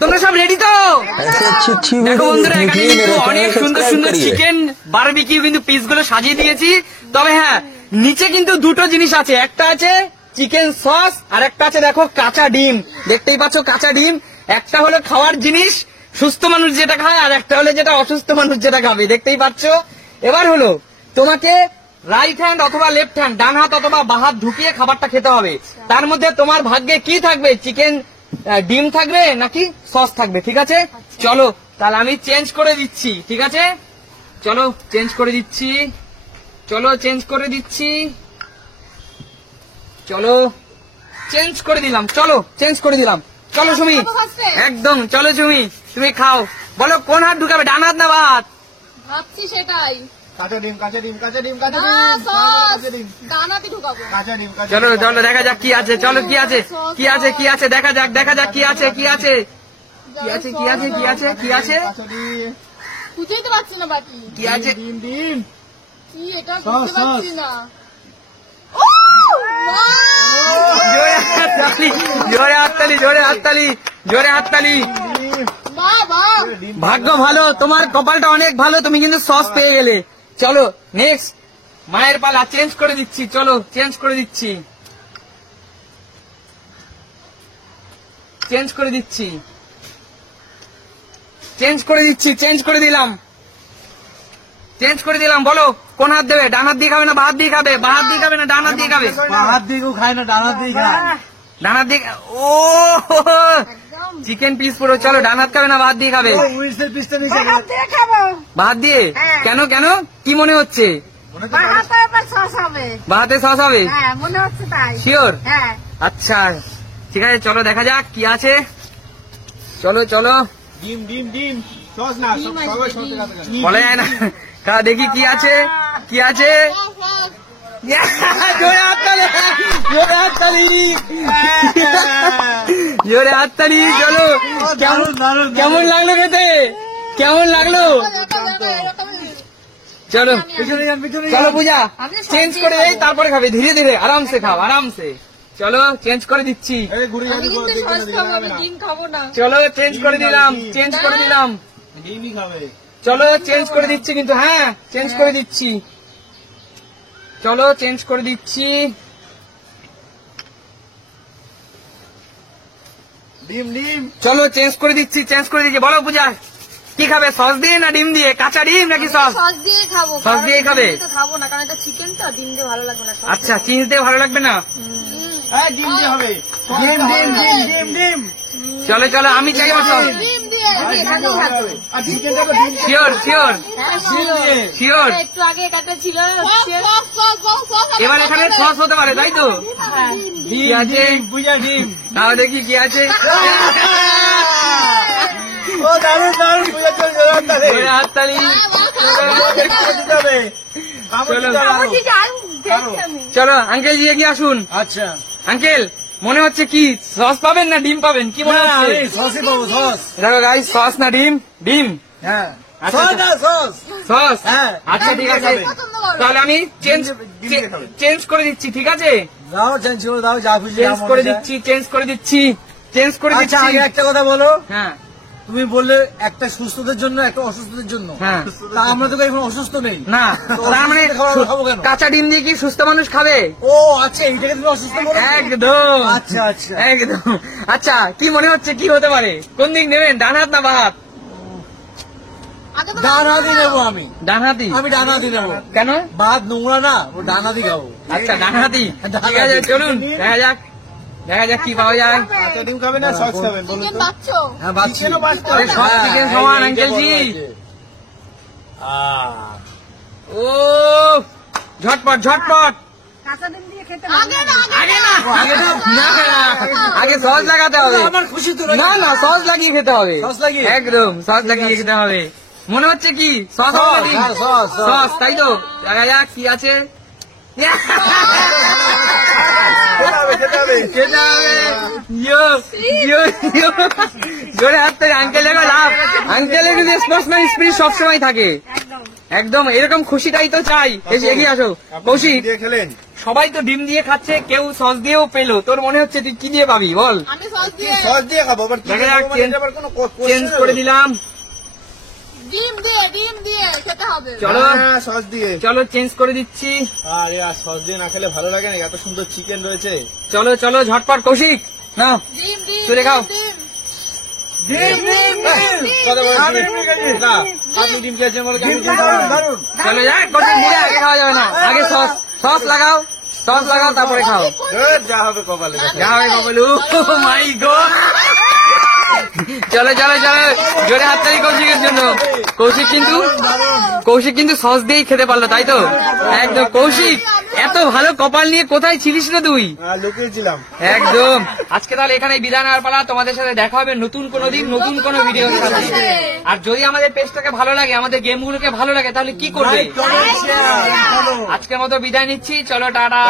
তোমরা সব রেডি তো? দেখো বন্ধুরা, এখানে কিন্তু অনেক সুন্দর সুন্দর চিকেন বারবিকিউ কিন্তু পিস গুলো সাজিয়ে দিয়েছি। তবে হ্যাঁ, নিচে কিন্তু দুটো জিনিস আছে, একটা আছে চিকেন সস আর একটা আছে দেখো কাঁচা ডিম। দেখতেই পাচ্ছ কাঁচা ডিম। একটা হলো খাওয়ার জিনিস, সুস্থ মানুষ যেটা খায়, আর একটা হলো যেটা অসুস্থ মানুষ যেটা খাবে। দেখতেই পাচ্ছ। এবার হলো তোমাকে রাইট হ্যান্ড অথবা লেফট হ্যান্ড, ডান হাত অথবা বাঁ হাত ঢুকিয়ে খাবারটা খেতে হবে। তার মধ্যে তোমার ভাগ্যে কি থাকবে, চিকেন ডিম থাকবে নাকি সস থাকবে। ঠিক আছে, চলো তাহলে আমি চেঞ্জ করে দিচ্ছি। ঠিক আছে, চলো চেঞ্জ করে দিচ্ছি। চলো চেঞ্জ করে দিচ্ছি। চলো চেঞ্জ করে দিলাম। চলো চেঞ্জ করে দিলাম। চলো সুমি, একদম চলো সুমি, তুমি খাও। বলো কোন হাত ঢুকাবে, ডান হাত না বাঁ হাত? ভাবছি সেটাই। কাঁচা ডিম, কাঁচা ডিম, কাঁচা ডিম, কাঁচা ডিম, ডানাতে ঢুকাবো। কাঁচা ডিম। চলো চলো দেখা যাক কি আছে। চলো কি আছে, কি আছে, কি আছে, দেখা যাক, দেখা যাক কি আছে, কি আছে, কি আছে, কি আছে, কি আছে, কি আছে, বুঝতেই তো পারছি না বাকি কি আছে। ডিম, ডিম, কি এটা বুঝতে পারছি না। জোরে হাততালি, জোরে হাততালি, জোরে হাততালি, জোরে হাততালি। বাবা ভাগ্য ভালো, তোমার কপালটা অনেক ভালো, তুমি কিন্তু সস পেয়ে গেলে। চলো নেক্সট, মায়ের পালা। চেঞ্জ করে দিচ্ছি, চলো চেঞ্জ করে দিচ্ছি, চেঞ্জ করে দিচ্ছি, চেঞ্জ করে দিচ্ছি, চেঞ্জ করে দিলাম, চেঞ্জ করে দিলাম। বলো কোন হাত দেবে, ডান হাত দিয়ে খাবে না বাঁ হাত দিয়ে খাবে? বাঁ হাত দিয়ে খাবে না ডান হাত দিয়ে খাবে? হাত দিয়ে কেউ খায় না, ডান হাত দিয়ে খায়। ডান হাত দিয়ে। ও চিকেন পিস পুরো। চলো ডান হাত খাবে না বাঁ হাত দিয়ে খাবে? উইসের পিসটা নিচে বাঁ হাত দিয়ে। কেন কেন, কি মনে হচ্ছে? বাঁ হাতে সস হবে মনে হচ্ছে তাই। শিওর? হ্যাঁ আচ্ছা ঠিক আছে, চলো দেখা যাক কি আছে। চলো চলো, ডিম, ডিম, ডিম, সস না, সবাই সস লাগাবে। বলা যায় না। দেখি কি আছে, কি আছে। জোরে হাততালি, জোরে হাততালি, জোরে হাততালি। চলো কেমন লাগলো খেতে, কেমন লাগলো? চলো চলো পূজা, চেঞ্জ করে দেই, তারপরে খাবে। ধীরে ধীরে আরামসে খাও, আরামসে। চলো চেঞ্জ করে দিচ্ছি। ডিম খাবো না। চলো চেঞ্জ করে দিলাম, চেঞ্জ করে দিলাম। ডিমই খাবে। চলো চেঞ্জ করে দিচ্ছি কিন্তু, হ্যাঁ চেঞ্জ করে দিচ্ছি। চলো চেঞ্জ করে দিচ্ছি। ডিম, ডিম, চলো চেঞ্জ করে দিচ্ছি, চেঞ্জ করে দিচ্ছি। বলো পূজা কি খাবে, সস দিয়ে না ডিম দিয়ে? কাঁচা ডিম নাকি সস? সস দিয়ে খাবো। সস দিয়ে খাবে? খাবো না, কারণ এটা চিকেন তো, ডিম দিয়ে ভালো লাগবে না। আচ্ছা চিজ দিয়ে ভালো লাগবে না? হ্যাঁ ডিম দিয়ে হবে। ডিম, ডিম, ডিম, ডিম, ডিম। চলো চলো, আমি চাইবো সস। ডিম দিয়ে আর চিকেনটাকে ডিম দিয়ে। Sure sure sure. একটু আগে কাটা ছিল। এবার এখানে সস হতে পারে, তাই তো? কি আছে বুঝা ডিম। তাও দেখি কি আছে। ও দারুণ, দারুণ, বুঝা চল হাততালি। জোরে হাততালি। চলো আঙ্কেল জি এগিয়ে আসুন। আচ্ছা আঙ্কেল মনে হচ্ছে কি সস পাবেন না ডিম পাবেন, কি মনে হচ্ছে? সসই পাবো, সস। দেখো গাইস, সস না ডিম? ডিম। হ্যাঁ আচ্ছা, সস না, সস। সস। হ্যাঁ। আচ্ছা ঠিক আছে, তাহলে আমি চেঞ্জ করে দিচ্ছি। ঠিক আছে, দাও চেঞ্জ করে দাও, যা খুশি চেঞ্জ করে দিচ্ছি, চেঞ্জ করে দিচ্ছি, চেঞ্জ করে আচ্ছা দিচ্ছি। আগে একটা কথা বলো, হ্যাঁ তুমি বললে একটা সুস্থদের জন্য একটা অসুস্থদের জন্য। হ্যাঁ। তা আমরা তো এখন অসুস্থ নেই না, তো তার মানে খাবো কেন? কাঁচা ডিম দিয়ে কি সুস্থ মানুষ খাবে? ও আচ্ছা, এইটাকে তুমি অসুস্থ বলো? একদম। আচ্ছা আচ্ছা একদম। আচ্ছা কি মনে হচ্ছে, কি হতে পারে? কোন দিক নেবেন, ডান হাত না বাঁ হাত? ডান হাতি নেবো আমি। ডান হাতি। আমি ডান হাতি নেবো। কেন? ভাত নোংরা না, ও ডান হাতি খাবো। আচ্ছা ডান হাতি। ডান ঠিক আছে হাতি। চলুন দেখা যাক, দেখা যাক কি পাওয়া যায়। আচ্ছা ডিম খাবে না সস খাবেন বলুন তো? হ্যাঁ বাচ্চা। আরে সব চিকেন সমান আঙ্কেল জি। ও ঝটপট ঝটপট। আগে না, আগে না, আগে না, না, না, আগে সস লাগাতে হবে। আমার খুশি তো না না, সস লাগিয়ে খেতে হবে। সস লাগিয়ে? একদম সস লাগিয়ে খেতে হবে। মনে হচ্ছে কি সস হবে ডিম? হ্যাঁ, সস, সস। সস, তাই তো? দেখা যাক কি আছে। খেতে হবে। ইয়ো, ইয়ো, ইয়ো। জোরে হাত থেকে আঙ্কেল দেখো লাভ। আঙ্কেলের কিন্তু স্পোর্টসম্যান স্পিরিট সবসময় থাকে। একদম এরকম খুশিটাই তো চাই। এসে এগিয়ে আসো কৌশিক। দিয়ে খেলেন। সবাই তো ডিম দিয়ে খাচ্ছে, কেউ সস দিয়েও পেলো, তোর মনে হচ্ছে তুই কি দিয়ে পাবি বল? আমি সস দিয়ে সস দিয়ে খাবো, আবার কি দেখা দিয়ে যাক, খাবো মানে এটা আবার কোনো question চেঞ্জ করে হলো? দিলাম। ডিম দিয়ে খেতে হবে। চলো হ্যাঁ, সস দিয়ে। চলো চেঞ্জ করে দিচ্ছি। আরে আর সস দিয়ে না খেলে ভালো লাগে না, এত সুন্দর চিকেন রয়েছে। চলো চলো ঝটপট কৌশিক নাও ডিম তুলে খাও। কত বড় ডিম? না, আপনি ডিম খেয়েছেন বলে আমি ডিম খাবো না। চলো যাক কৌশিক, মুড়ে আগে খাওয়া যাবে না, আগে সস সস লাগাও, সস লাগাও তারপরে খাও। যা হবে কপালে। যা হবে বলু, মাই গড। চলো চলো চলো, জোরে হাততালি কৌশিকের জন্য। কৌশিক কিন্তু সস দিয়েই খেতে পারলো, তাই তো? একদম কৌশিক, এত ভালো কপাল নিয়ে কোথায় ছিলিস না তুই? লুকিয়েছিলাম। একদম। আজকে তাহলে এখানে বিদায় নেওয়ার পালা, তোমাদের সাথে দেখা হবে নতুন কোনো দিন নতুন কোনো ভিডিওর সাথে। আর যদি আমাদের পেজটাকে ভালো লাগে, আমাদের গেমগুলোকে ভালো লাগে, তাহলে কি করবে? আজকের মতো বিদায় নিচ্ছি, চলো টাটা।